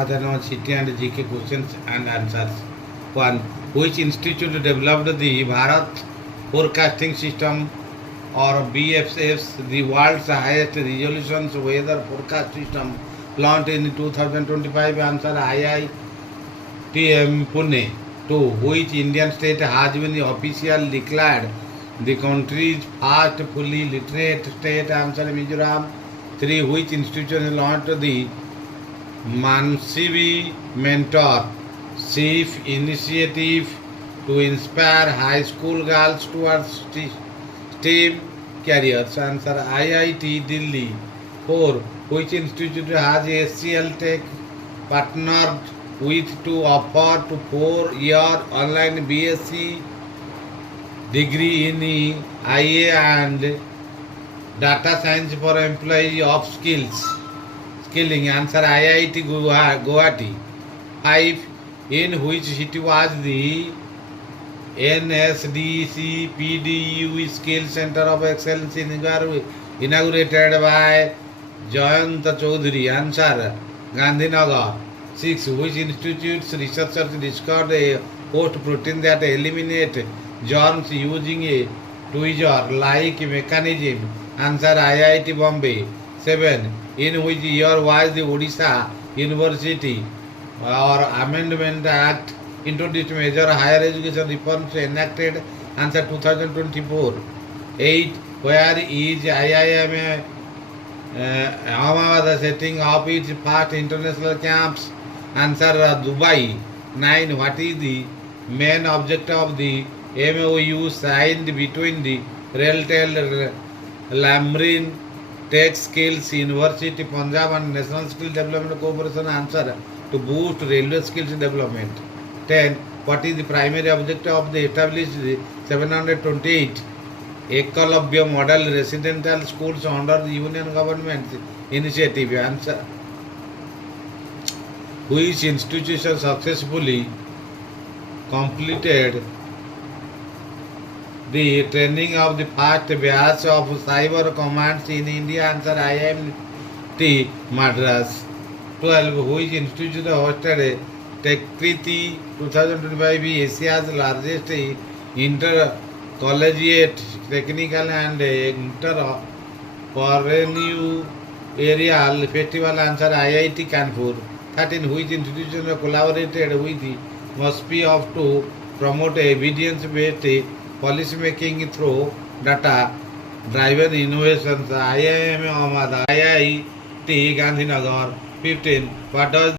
Ahmedabad City and GK questions and answers. 1. Which institute developed the Bharat Forecasting System or BFS, the world's highest resolution weather forecast system, launched in 2025? Answer IITM Pune. 2. Which Indian state has been officially declared the country's first fully literate state? Answer Mizoram. 3. Which institution launched the Mansivi Mentor Chief Initiative to inspire high school girls towards STEM careers? Answer IIT Delhi. 4. Which institute has SCL Tech partnered with to offer to 4-year online BSc degree in IA and data science for employee of skilling? Answer IIT Guwahati. 5. In which city was the NSDC PDU Skill Center of Excellence inaugurated by Jayant Chaudhary? Answer Gandhinagar. 6. Which institute's researchers discovered a host protein that eliminate germs using a tweezer-like mechanism? Answer IIT Bombay. 7. In which year was the Odisha University or Amendment Act introduced major higher education reforms enacted? Answer 2024. 8. Where is IIM Ahmedabad setting up its first international camps? Answer Dubai. 9. What is the main object of the MOU signed between the Railtel Lamrin Tech Skills University Punjab and National Skill Development Corporation? Answer to boost railway skills development. 10. What is the primary objective of the established 728 Ekalavya Model Residential Schools under the Union Government initiative? Answer. Which institution successfully completed the training of the first batch of cyber commands in India? Answer IIT Madras. 12. Which institute hosted Techkriti 2025, Asia's largest intercollegiate technical and inter-perennial festival? Answer IIT Kanpur. 13. Which institution collaborated with the MOSPI of to promote evidence-based policy making through data-driven innovations? IIM Ahmedabad, IIT Gandhinagar. 15. What does